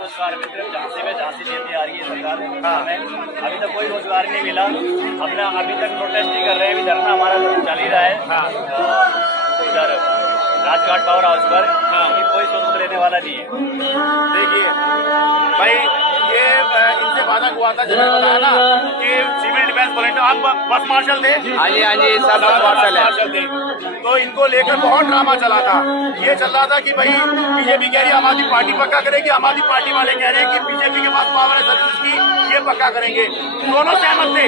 रोजगार में सिर्फ झांसी में झांसी देती आ रही है सरकार। हमें अभी तक कोई रोजगार नहीं मिला। अपना अभी तक प्रोटेस्ट ही कर रहे हैं। अभी धरना हमारा चल ही रहा है इधर राजघाट पावर हाउस पर। कोई सबूत लेने वाला नहीं है। देखिए भाई, ये इनसे वादा हुआ था, जिन्होंने बताया ना कि सिविल डिफेंस वॉलंटियर, आप बस मार्शल थे। हाँ जी सब बस मार्शल थे। तो इनको लेकर बहुत ड्रामा चला था। ये चल रहा था कि भाई बीजेपी कह रही है आम आदमी पार्टी पक्का करेगी, आम आदमी पार्टी वाले कह रहे हैं कि बीजेपी के पास पावर है सर्विस की, ये पक्का करेंगे। दोनों सहमत थे।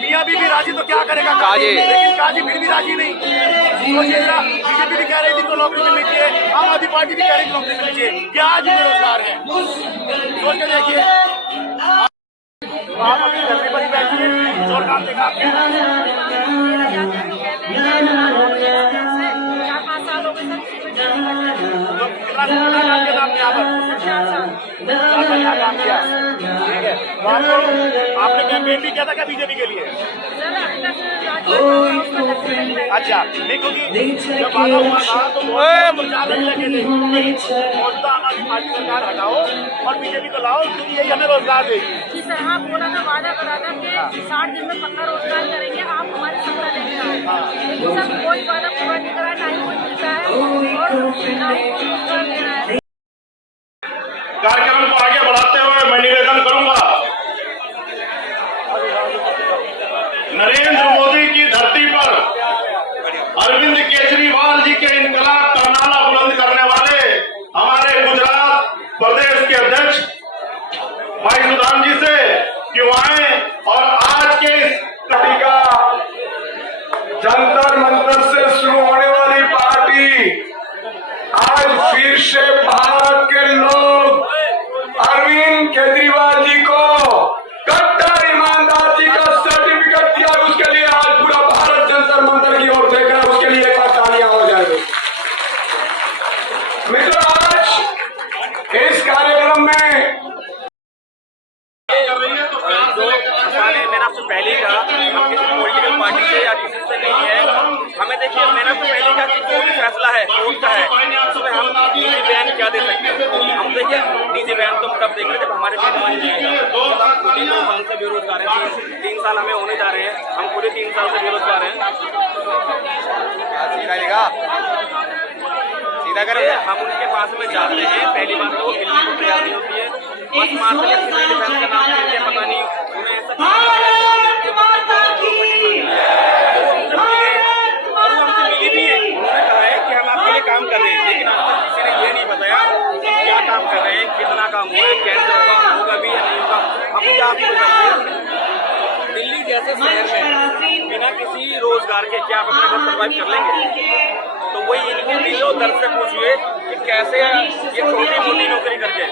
मियाँ बीवी राजी तो क्या करेगा काजी, लेकिन काजी फिर भी राजी नहीं। बीजेपी भी कह रही थी तो नौकरी मिलनी चाहिए, आम आदमी पार्टी भी कह रही थी नौकरी मिलनी चाहिए। क्या आज बेरोजगार है, सोच के देखिए। आप अपनी धरने पर ही बैठिए, जोर काम देखा काम किया, ठीक है। तो आपने कैंपेन भी किया था क्या बीजेपी के लिए? अच्छा, नहीं, क्योंकि जब वादा हुआ था तो प्रचार लगे थे मौजूदा आम आदमी पार्टी सरकार हटाओ और बीजेपी को लाओ, क्योंकि यही हमें रोजगार देगी। जी सर, हाँ बोला था, वादा करा था कि 60 दिन में पक्का रोजगार करेंगे, आप हमारी सत्ता लेके आए। लेकिन सर कोई वादा पूरा नहीं करा, ना ही कोई मिलता है और ना ही कोई रोजगार दे रहा है। कार्यक्रम को आगे बढ़ाते हुए मैं निवेदन करूंगा, नरेंद्र मोदी की धरती पर अरविंद केजरीवाल जी के इनकलाब का नारा बुलंद करने वाले हमारे गुजरात प्रदेश के अध्यक्ष भाई सुदाम जी से क्यों आए और आज के इस पार्टी का जंतर मंतर से शुरू होने वाली पार्टी आज फिर से भारत के लोग अरविंद केजरीवाल जी को कट्टर ईमानदारी का सर्टिफिकेट दिया, उसके लिए आज पूरा भारत जंतर मंतर की ओर देख रहा है। उसके लिए एक बार तालियां हो जाएगी। मित्रों, आज इस कार्यक्रम में मैंने आपसे पहले ही कहा, हम किसी पॉलिटिकल पार्टी से या किसी से नहीं है। हमें देखिए, मैंने आपसे पहले कहा कि जो भी फैसला है कोर्ट का है, उसमें हम निजी बयान क्या दे सकते हैं। हम देखिए निजी बयान तो हम तब देख रहे थे हमारे बेदमान नहीं है। हम खुद ही 2 साल से बेरोजगार हैं, 3 साल हमें होने जा रहे हैं। हम पूरे 3 साल से बेरोजगार हैं। सीधा करें, हम उनके पास में जाते हैं, पहली बात तो वो मिलने को तैयार नहीं होती है। बस मार्शल सिविल डिफेंस का नाम लेके पता नहीं उन्हें ऐसा मिली भी है। उन्होंने कहा है कि हम आपके लिए काम कर रहे हैं, लेकिन अब तक किसी ने ये नहीं बताया कि क्या काम कर रहे हैं, कितना काम हुआ है, कैसे होगा भी या नहीं होगा। अब मुझे आप ही बताइए, दिल्ली जैसे शहर में बिना किसी रोजगार के क्या आप अपना घर सर्वाइव कर लेंगे? तो वही इनके दिलो दर्द से पूछिए कि कैसे ये छोटी मोटी नौकरी करके।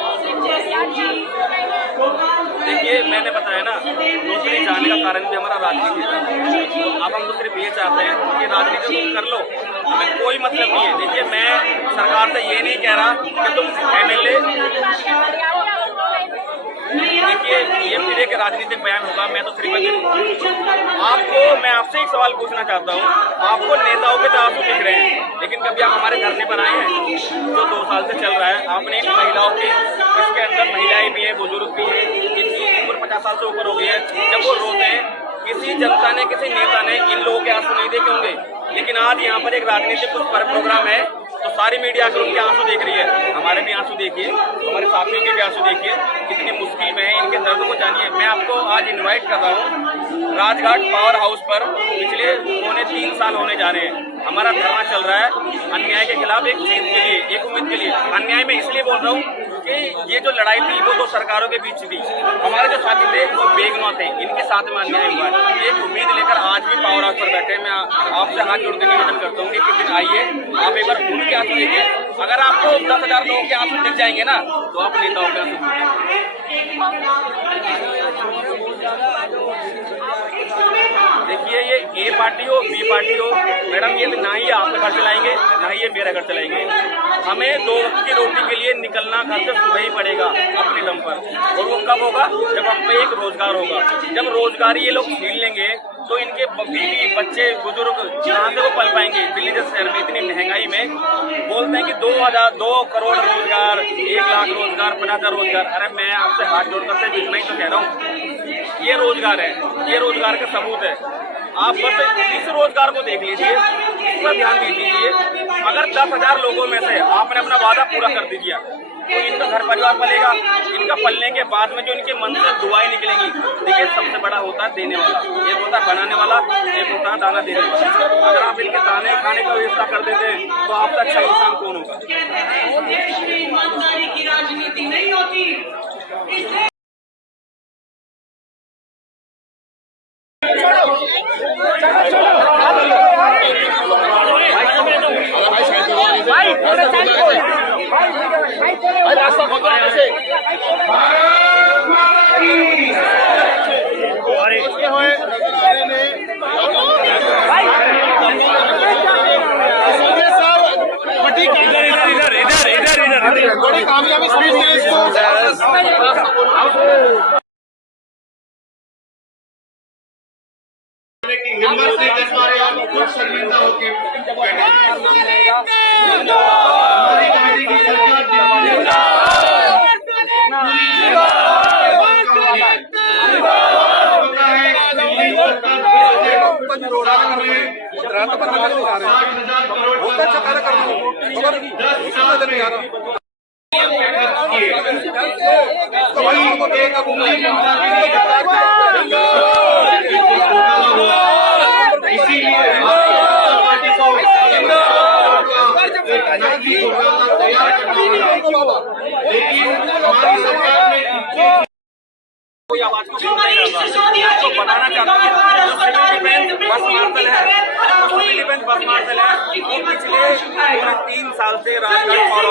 देखिए, मैंने बताया ना, नौकरी जाने का कारण भी हमारा राजनीति है। अब हम तो सिर्फ ये चाहते हैं कि राजनीति तुम कर लो, हमें कोई मतलब नहीं है। देखिए, मैं सरकार से ये नहीं कह रहा कि तुम एमएलए, देखिए ये फिर एक राजनीतिक बयान होगा। मैं तो सिर्फ आपको, मैं आपसे एक सवाल पूछना चाहता हूँ। आपको नेताओं के तो आंसू दिख रहे हैं, लेकिन कभी आप हमारे धरने पर आए हैं जो 2 साल से चल रहा है? आपने इन महिलाओं के, इसके अंदर महिलाएं भी हैं, बुजुर्ग भी हैं, जिनकी उम्र 50 साल से ऊपर हो गई है, जब वो रोते हैं, किसी जनता ने, किसी नेता ने इन लोगों के आंसू नहीं देखे होंगे। लेकिन आज यहाँ पर एक राजनीतिक प्रोग्राम है तो सारी मीडिया आकर उनके आंसू देख रही है। हमारे भी आंसू देखिए, हमारे साथियों के भी आंसू देखिए, कितनी मुश्किल में है, इनके दर्द को जानिए। मैं आपको आज इनवाइट कर रहा हूँ राजघाट पावर हाउस पर। पिछले 3 साल होने जा रहे हैं हमारा धरना चल रहा है अन्याय के खिलाफ, एक जीत के लिए, एक उम्मीद के लिए। अन्याय में इसलिए बोल रहा हूँ कि ये जो लड़ाई थी वो 2 सरकारों के बीच थी। हमारे जो साथी थे वो बेगुनाह थे, इनके साथ में अन्याय हुआ है। एक उम्मीद लेकर आज भी पावर हाउस पर बैठे। मैं आपसे हाथ जोड़ के निवेदन करता हूँ कि किस दिन आइए, आप एक बार उनके आंसू देखिए। अगर आपको 10,000 लोगों के आंसू दिख जाएंगे ना, तो आप नेताओं के आंसू देखिए। देखिए ये ए पार्टी हो बी पार्टी हो मैडम, ये ना ही आपका घर चलाएंगे ना ही ये मेरा घर चलाएंगे। हमें 2 वक्त की रोटी के लिए निकलना घर से सुबह ही पड़ेगा अपने दम पर, और वो कब होगा जब हम पे एक रोजगार होगा। जब रोजगारी ये लोग छीन लेंगे तो इनके बीवी बच्चे बुजुर्ग कहाँ से वो पल पाएंगे। दिल्ली जैसे शहर में इतनी महंगाई में बोलते हैं कि 2 करोड़ रोजगार, 1 लाख रोजगार, 50,000 रोजगार। अरे मैं आपसे हाथ जोड़कर से इतना ही तो कह रहा हूँ, ये रोजगार है, ये रोजगार का सबूत है। आप बस इस रोजगार को देख लीजिए, इस पर ध्यान दीजिए। अगर 10,000 लोगों में से आपने अपना वादा पूरा कर दीजिए तो इनका घर परिवार पलेगा। इनका पलने के बाद में जो इनके मन से दुआएं निकलेंगी, देखिए सबसे बड़ा होता है देने वाला, एक होता है बनाने वाला, एक होता है दाना देने वाला। अगर आप इनके दाने खाने का व्यवस्था कर देते हैं तो आपका अच्छा इंसान कौन होगा। देश में ईमानदारी की राजनीति नहीं होती। बड़ी कामयाबी स्पीच के लिए इसको हिम्मत नहीं कर पा रहे, आप खुद शर्मिंदा होकर हमारी पार्टी की कोई आवाज को तो बताना चाहता हूँ बस मार्शल है, बस मार्शल है। वो पिछले 3 साल से राजगढ़ और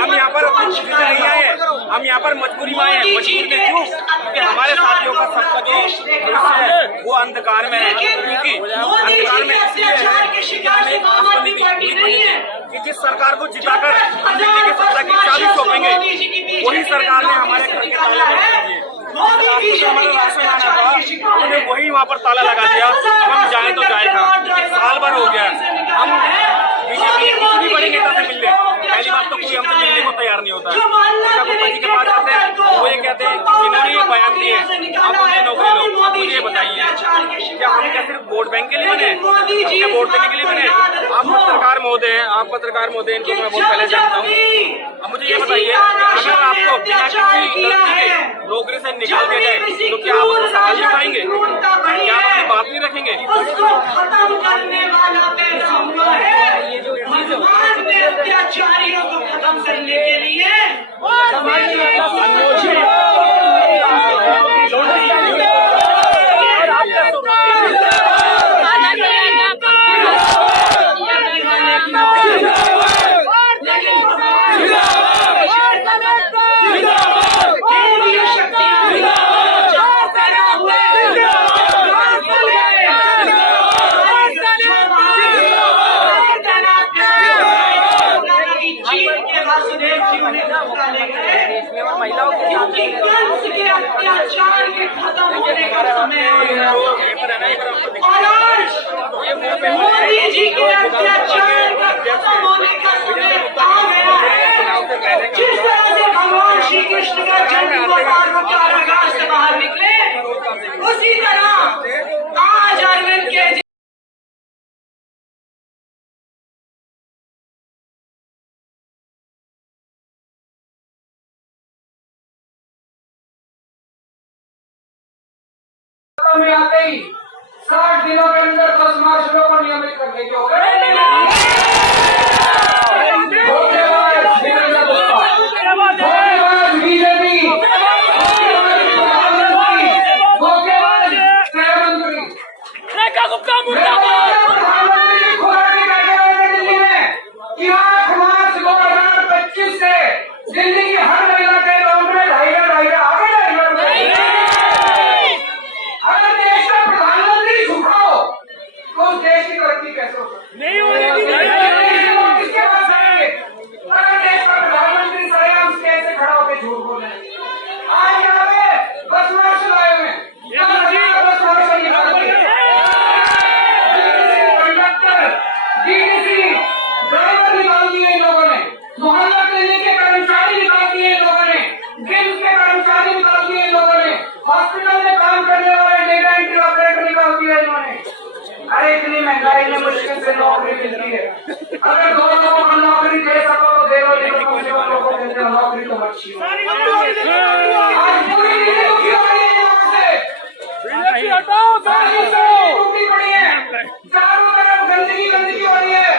हम यहाँ पर नहीं आए, हम यहाँ पर मजबूरी में आए हैं। मजबूरी में क्यों? क्योंकि हमारे साथियों का सबका जो भविष्य है वो अंधकार में है। क्योंकि अंधकार में कि जिस सरकार को जिताकर दिल्ली की सत्ता की चाबी सौंपेंगे वही सरकार ने हमारे घर के ताले लगा दिए। हमारा राशन आना था, उन्होंने वही वहाँ पर ताला लगा दिया। हम जाए तो जाए कहाँ? साल भर हो गया। हम बीजेपी के किसी भी बड़े नेता से मिल ले, पहली बात तो कोई हमसे मिलने को तैयार नहीं होता है। गुप्ता जी के पास आते हैं, वो ये कहते हैं कि जिन्होंने ये बयान दिए आप उनसे नौकरी लो। आप मुझे बताइए, क्या हम क्या सिर्फ वोट बैंक के लिए बने, क्या वोट देने के लिए बने? आप पत्रकार महोदय हैं, आप पत्रकार महोदय, इनको मैं बहुत पहले जानता हूँ। अब मुझे ये बताइए, अगर आपको बिना किसी गलती के नौकरी से निकाल दिया जाए तो क्या आप उसको सवाल नहीं उठाएंगे? क्या आप अपनी बात नहीं रखेंगे? अत्याचारियों को खत्म करने के लिए अत्याचार के खत्म होने का समय मोदी जी के अत्याचार का खत्म होने का समय आ गया है। जिस तरह से भगवान श्री कृष्ण का जन्म गोपाल कारागार से बाहर निकले, उसी तरह आज अरविंद के में आते ही 60 दिनों के अंदर 10 मार्शलों को नियमित करने के हो गए। बीजेपी गुप्ता प्रधानमंत्री खुरानी दिल्ली में कि 8 मार्च 2025 से दिल्ली की हर महिला के अकाउंट में 2,500 आगे महंगाई में मुश्किल से नौकरी मिलती है। अगर 2 लोगों को नौकरी दे सको तो दे लो, लेकिन कम से कम लोगों को कहते हैं नौकरी तो मत छीनो। आज पूरी दिल्ली दुखी हो रही है यहाँ से, सारी सड़कें टूटी पड़ी है, चारों तरफ गंदगी गंदगी हो रही है,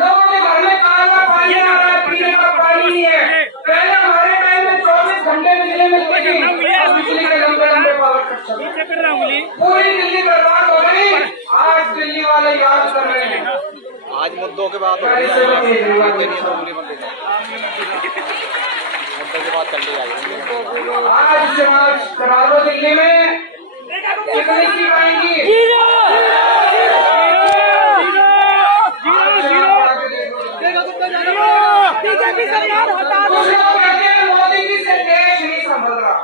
लोगों के घर में काला पानी आ रहा है, पीने का पानी नहीं है। पहले हमारे टाइम में 24 घंटे बिजली मिलती थी, अब बिजली के लंबे लंबे पावर कट चल रहे हैं। पूरी दिल्ली बर्बाद हो गई। आज दिल्ली वाले याद कर रहे हैं। आज मुद्दों के बाद मुद्दे के बाद चल रही है। आज समाज करा दो दिल्ली में, कितनी सीट आएंगी? बीजेपी सरकार हटा दो। कुछ लोग कहते हैं मोदी जी से देश नहीं संभल रहा,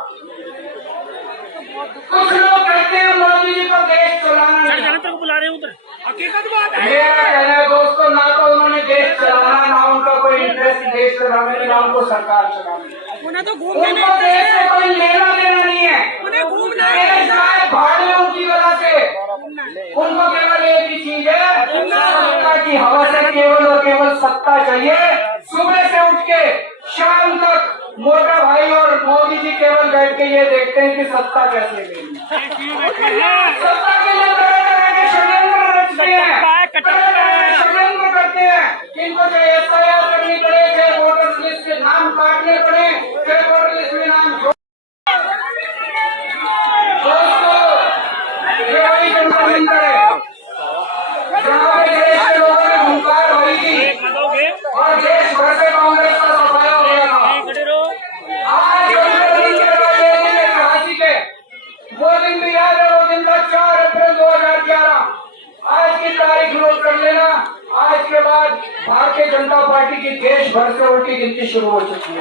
कुछ लोग कहते हैं मोदी जी को देश चलाना नहीं। बुला रहे हैं उधर, हकीकत बात है। मेरा कहना है दोस्तों, ना तो उन्होंने देश चलाना, ना उनका कोई इंटरेस्ट देश चलाने में, ना उनको सरकार चलाने। उन्हें तो उनको देश से कोई लेना देना नहीं है। उन्हें घूमना देश आए भाड़े उनकी वजह से। उनको केवल एक ही चीज है, सत्ता की हवा से केवल और केवल सत्ता चाहिए। सुबह से उठ के शाम तक मोटा भाई और मोदी जी केवल बैठ के ये देखते हैं कि सत्ता कैसे मिलेगी। सत्ता के लिए तरह तरह के षड्यंत्र रचते हैं, तरह तरह के षड्यंत्र करते हैं। इनको चाहे एफआईआर करनी पड़े, चाहे वोटर लिस्ट से नाम काटने पड़े, चाहे वोटर लिस्ट में नाम। दोस्तों, ये वही जनता मंदिर है जहाँ पे देश के लोगों ने हुंकार भरी थी और देश भर से कांग्रेस का सफाया हो गया था। आज वो दिन भी याद है, वो दिन था 4 अप्रैल 2011। आज की तारीख नोट कर लेना। आज के बाद भारतीय जनता पार्टी की देश भर से उल्टी गिनती शुरू हो चुकी है।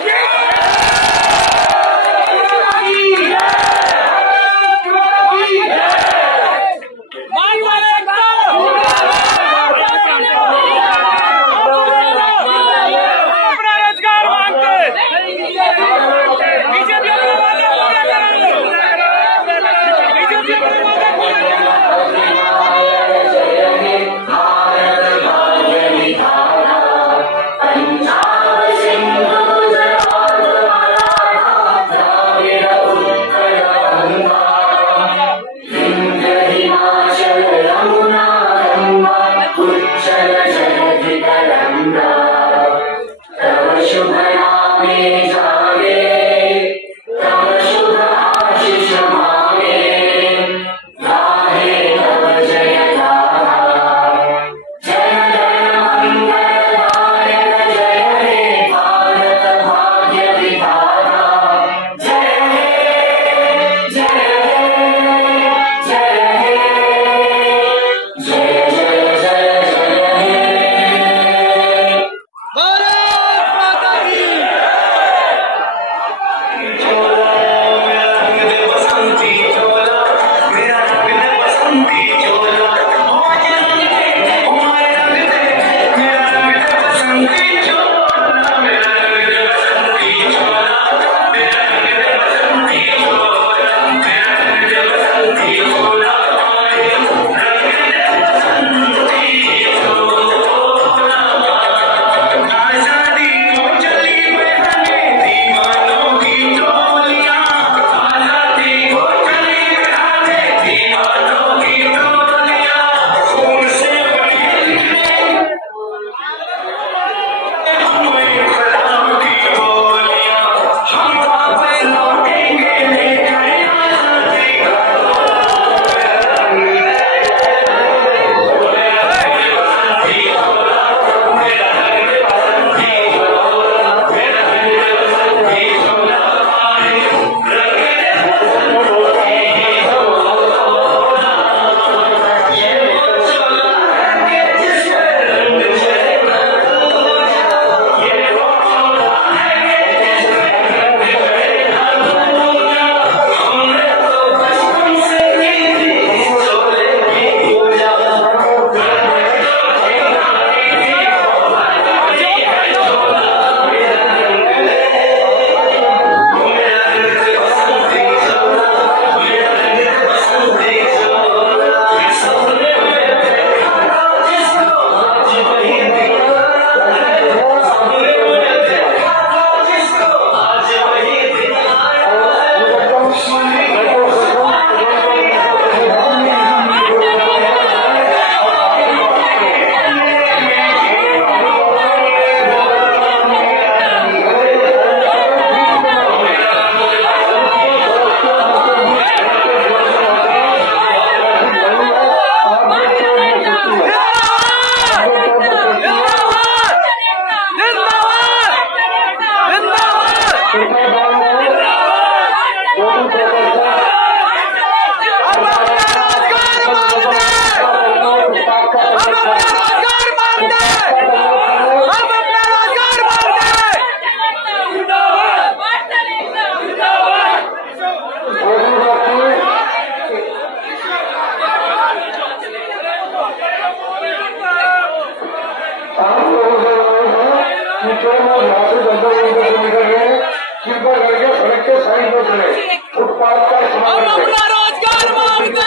नीचे में यहाँ से जनता निकल रहे हैं, कृपया करके सड़क के साइड में चले, फुटपाथ का इस्तेमाल करें। रोजगार मांगते हैं,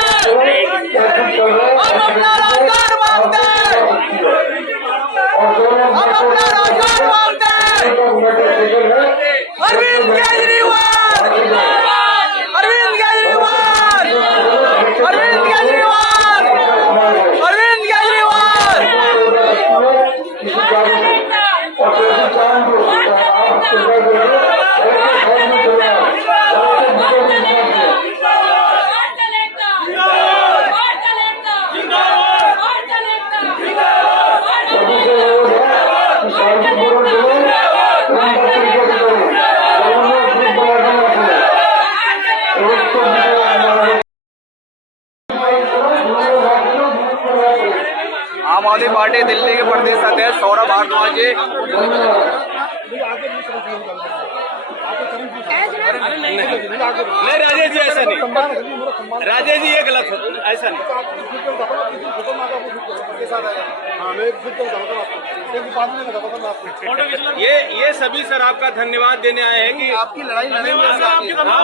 ट्रैफिक चल रहा है, हम अपना रोजगार मांगते हैं, और दोनों हम अपना रोजगार मांगते हैं। मोटरसाइकिल है, अरविंद केजरीवाल, अरविंद केजरीवाल, अरविंद केजरीवाल, अरविंद केजरीवाल। किसी कारण से और ट्रैफिक जाम को आप कृपया करके सड़क के साइड में चले आओ, सड़क के बीचों बीच मत जाओ। सभी से अनुरोध है कि शांतिपूर्वक चलो, शांत तरीके से चलो, सड़क में ग्रुप बनाकर मत चलो। रोड को आम आदमी पार्टी दिल्ली के प्रदेश अध्यक्ष सौरभ भारद्वाज जी। नहीं राजेश जी ऐसा नहीं, राजेश जी ये गलत है, ऐसा नहीं। ये सभी सर आपका धन्यवाद देने आए हैं कि आपकी लड़ाई लड़ेंगे,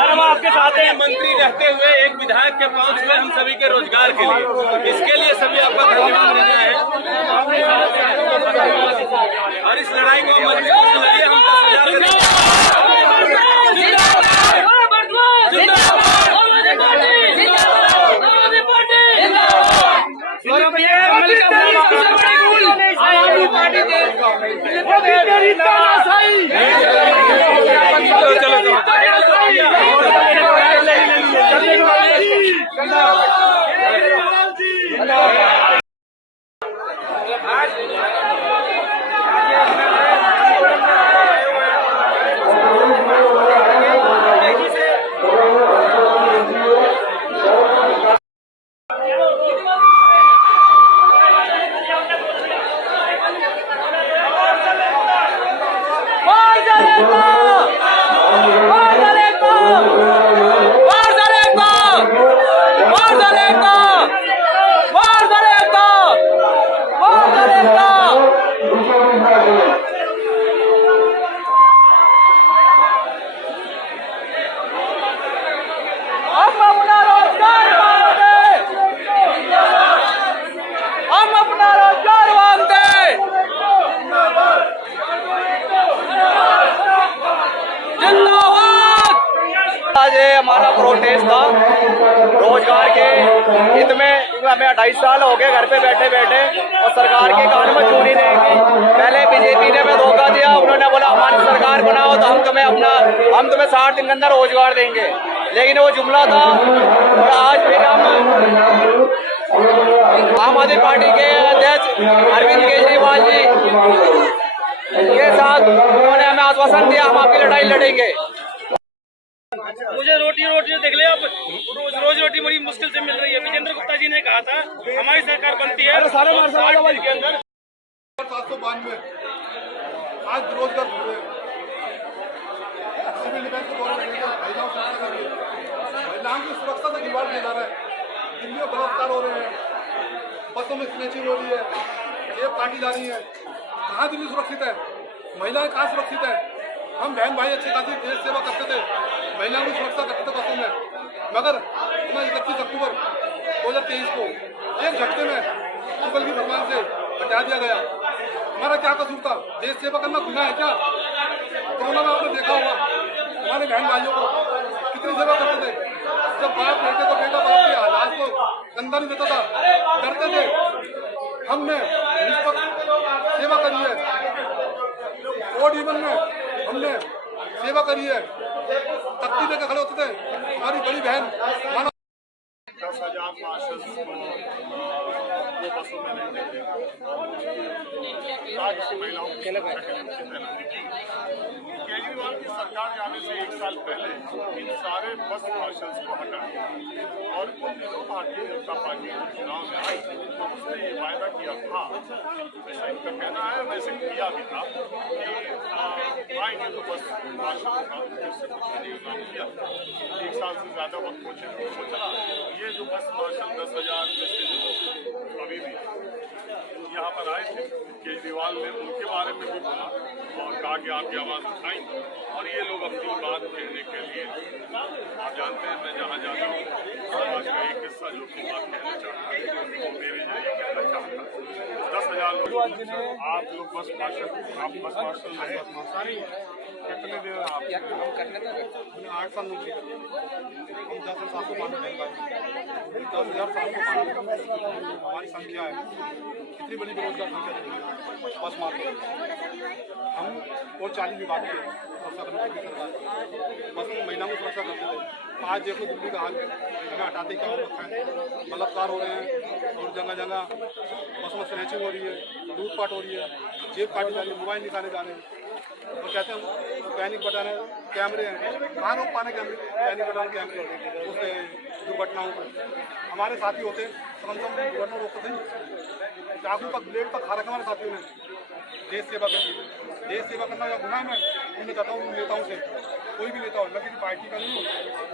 हम आपके साथ हैं। मंत्री रहते हुए एक विधायक के पहुंच में हम सभी के रोजगार के लिए, इसके लिए सभी आपका धन्यवाद देने आए हैं। और इस लड़ाई को मजबूती से लड़िए, हम 10,000 आज हमारा प्रोटेस्ट था रोजगार के हित में, क्योंकि हमें 28 साल हो गए घर पे बैठे बैठे और सरकार के कान में चूड़ी नहीं की। पहले बीजेपी ने हमें धोखा दिया, उन्होंने बोला हमारी सरकार बनाओ तो हम तुम्हें 60 दिन के अंदर रोजगार देंगे, लेकिन वो जुमला था। और आज फिर हम आम आदमी पार्टी के अध्यक्ष अरविंद केजरीवाल जी के साथ उन्होंने हमें आश्वासन दिया हम आपकी लड़ाई लड़ेंगे। मुझे रोटी देख ले, अब रोज रोटी बड़ी मुश्किल से मिल रही है। विजेंद्र गुप्ता जी ने कहा था हमारी सरकार बनती है 60 दिन के अंदर। 792 आज बेरोजगार हो रहे हैं, सिविल डिफेंस के द्वारा महिलाओं की सुरक्षा से खिलवाड़ किया जा रहा है। दिल्ली में बलात्कार हो रहे हैं, बसों में स्नैचिंग हो रही है, जेब काटी जा रही है। कहाँ दिल्ली सुरक्षित है? महिलाएं कहाँ सुरक्षित है? हम बहन भाई अच्छी खासी देश सेवा करते थे, महिलाओं की सुरक्षा करते थे बसों में, मगर 31 अक्टूबर 2023 को एक झटके में मुगल की भगवान से हटा दिया गया। हमारा क्या कसूर था? देश सेवा करना गुनाह है क्या? कोरोना में आपने देखा होगा हमारे बहन भाइयों को कितनी सेवा करते थे। जब बाप रहते तो बेटा बाप के हालात को गंदा नहीं देता था, डरते थे। हमने निष्पक्ष सेवा करी है, ओड इवन में हमने सेवा करी है, तख्ती लेकर खड़े होते थे। हमारी बड़ी बहन 10,000 मार्शल बसों में रहते थे, आज महिलाओं को केजरीवाल की सरकार आने से 1 साल पहले इन सारे बस मार्शल्स को हटा दिया और उन दिनों भारतीय जनता पार्टी चुनाव में आई तो उसने ये वायदा किया था, वैसा इनका कहना है, वैसे किया भी था कि आएंगे तो बस मार्शल का काम किया। 1 साल से ज्यादा वक्त हो चला, ये जो बस मार्शल 10,000 अभी भी यहाँ पर आए थे, केजरीवाल ने उनके बारे में भी बोला और कहा कि आपकी आवाज़ उठाई, और ये लोग अपनी बात कहने के लिए, आप जानते हैं मैं जहाँ जाता हूँ समाज का एक हिस्सा जो कि बात कहना चाहता है वो मेरे जरिए कहना चाहता है। 10,000 लोग, आप लोग बस मार्शल, आप बस मार्शल रहे कितने देर आप हम करने लगे 8 साल हम 10,700 हमारी संख्या है, कितनी बड़ी बेरोजगार संख्या है बस मार्केट। हम और 40 विभाग के बस महिलाओं की सुरक्षा करते थे। आज देखो दिल्ली का हाल, हमें हटाते क्या हो रखा है, बलात्कार हो रहे हैं और जगह जगह बस में स्नैचिंग हो रही है, लूटपाट हो रही है, जेब काटी जा रही है, मोबाइल निकाले जा रहे हैं और कहते हैं पैनिक बटन है, कैमरे हैं, कहाँ रोक पाने कैमरे, पैनिक बटन कैमरे उससे दुर्घटनाओं को। हमारे साथी होते कम से कम दुर्घटना रोकते थे, चाकू का ब्लेड तक खा रखा हमारे साथियों ने। देश सेवा करनी, देश सेवा करना या गुनाह मैं उन्हें कहता हूँ नेताओं से, कोई भी नेता हो, न किसी पार्टी का नहीं हो,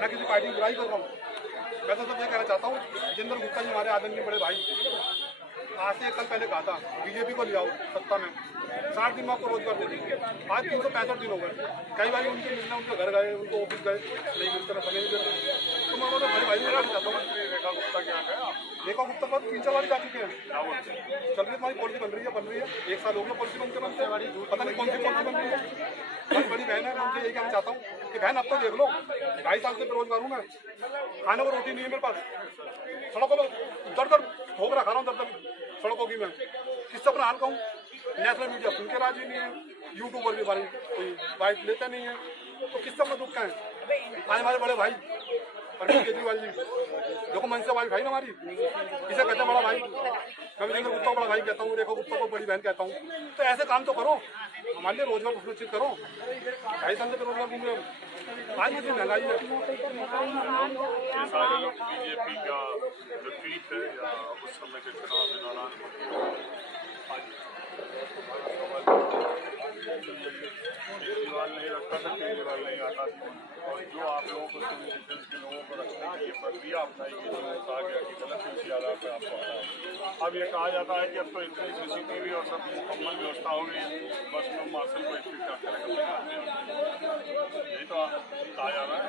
न किसी पार्टी की बुराई कर रहा हूँ। मैं तो सब ये कहना चाहता हूँ, जितेंद्र गुप्ता जी हमारे आदरणीय बड़े भाई, आज से 1 साल पहले कहा था बीजेपी को ले आओ सत्ता में, 60 दिन में आपको रोजगार दे देंगे। आज 365 दिन हो गए, कई बार उनके मिलने उनके घर गए, उनको ऑफिस गए, नहीं मिलते ना समय नहीं देते। तो मैं बोला बड़े भाई को कहना चाहता हूँ, रेखा गुप्ता क्या है, रेखा गुप्ता को 3-4 बार जा चुके हैं, चल रही है तुम्हारी पॉलिसी बन रही है 1 साल हो गया पॉलिसी बनते पता नहीं कौन सी पॉलिसी बन रही है। बड़ी बहन है, मैं उनसे यही कहना चाहता हूँ कि बहन अब तो देख लो, 2.5 साल से बेरोजगार हूँ मैं, खाने को रोटी नहीं है मेरे पास, सड़कों पर दर ठोक रहा खा रहा हूँ, दर सड़कों की मैं किससे अपना हाल कहूँ। नेशनल मीडिया सुन के राजी नहीं है, यूट्यूबर भी भाई कोई बाइट लेता नहीं है, तो किससे अपना दुख का है। आज हमारे बड़े भाई अरविंद केजरीवाल जी, देखो मन से भाई ना हमारी, इसे कहते हैं बड़ा भाई, मैं विजेंद्र गुप्ता को बड़ा भाई कहता हूँ, रेखा गुप्ता को बड़ी बहन कहता हूँ। तो ऐसे काम तो करो, हमारे लिए रोजगार सुनिश्चित करो। 2.5 साल से बेरोजगार घूम रहे हो, आज कितनी महंगाई है। ये सारे लोग बीजेपी का जो ट्वीट है या उस समय के चुनाव के दौरान केजरीवाल नहीं रखता था, केजरीवाल नहीं आता था, और जो आप लोगों को सिविल डिफेंस के लोगों को रखने की ये प्रक्रिया अपनाई गई, जो कहा गया कि गलत नीति आधार पर आपको हटाया। अब ये कहा जाता है कि अब तो इतनी CCTV और सब मुकम्मल व्यवस्था हो गई, बस में मार्शल को एक यही तो कहा जा रहा है।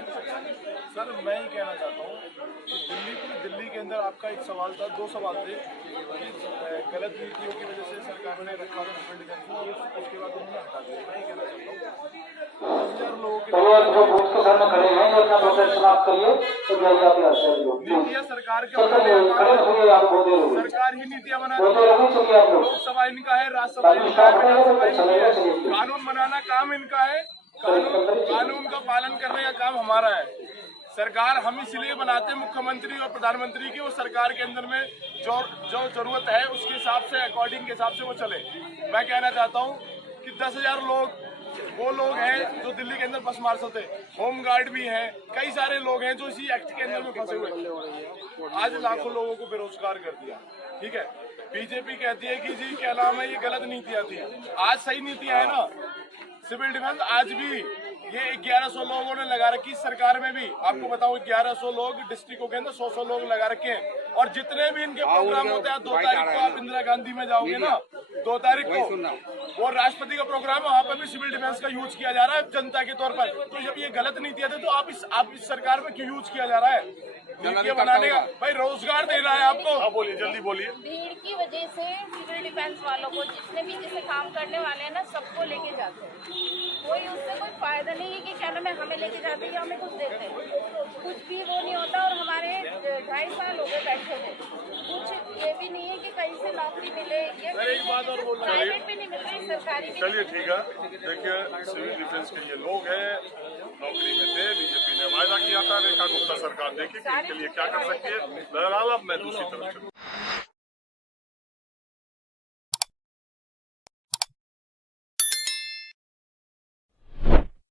सर मैं ही कहना चाहता हूँ कि दिल्ली के अंदर आपका एक सवाल था, 2 सवाल थे कि गलत नीतियों की वजह से सरकार ने रखा था सिविल डिफेंस को, उसके बाद उन्होंने हटा दिया। मैं ही कहना चाहता हूँ 10,000 लोगों के नीतियाँ सरकार के, सरकार ही नीतियाँ बनाती है, लोकसभा इनका है, राज्यसभा इनका है, कानून बनाना काम इनका है, कानून का पालन करने का काम हमारा है। सरकार हम इसलिए बनाते हैं मुख्यमंत्री और प्रधानमंत्री की, वो सरकार के अंदर में जो जरूरत है उसके हिसाब से, अकॉर्डिंग के हिसाब से वो चले। मैं कहना चाहता हूँ कि 10,000 लोग वो लोग हैं जो दिल्ली के अंदर बस मार्शल थे, होमगार्ड भी हैं, कई सारे लोग हैं जो इसी एक्ट के अंदर में फंसे हुए। आज लाखों लोगों को बेरोजगार कर दिया, ठीक है। बीजेपी कहती है कि जी क्या नाम है, ये गलत नीतियाँ थी, आज सही नीतियाँ है ना। सिविल डिफेंस आज भी ये 1100 लोगों ने लगा रखी, सरकार में भी आपको बताऊं 1100 लोग, डिस्ट्रिक्टों के अंदर 100 लोग लगा रखे हैं। और जितने भी इनके प्रोग्राम होते हैं, 2 तारीख को आप इंदिरा गांधी में जाओगे ना, 2 तारीख को वो राष्ट्रपति का प्रोग्राम है, वहाँ पर भी सिविल डिफेंस का यूज किया जा रहा है जनता के तौर पर। तो जब ये गलत नीतियाँ थे तो आप इस सरकार में क्यों यूज किया जा रहा है नीतियाँ बनाने का? भाई रोजगार देना है आपको। हाँ बोलिए, जल्दी बोलिए। भीड़ की वजह से सिविल डिफेंस वालों को, जितने भी जिसे काम करने वाले हैं ना, सबको लेके जाते हैं। कोई उससे कोई फायदा नहीं है कि क्या नाम है हमें लेके जाते हैं या हमें कुछ देते हैं, कुछ भी वो नहीं होता। और हमारे 2.5 साल हो गए बैठे थे, कुछ ये भी नहीं है कि कहीं से नौकरी मिले, ये प्राइवेट भी नहीं मिल रही, सरकारी भी। चलिए ठीक है, देखिए सिविल डिफेंस के ये लोग हैं, नौकरी में थे, बीजेपी ने वायदा किया था, रेखा गुप्ता सरकार देखी कि इनके लिए क्या कर सकती है। बहरहाल अब मैं दूसरी तरफ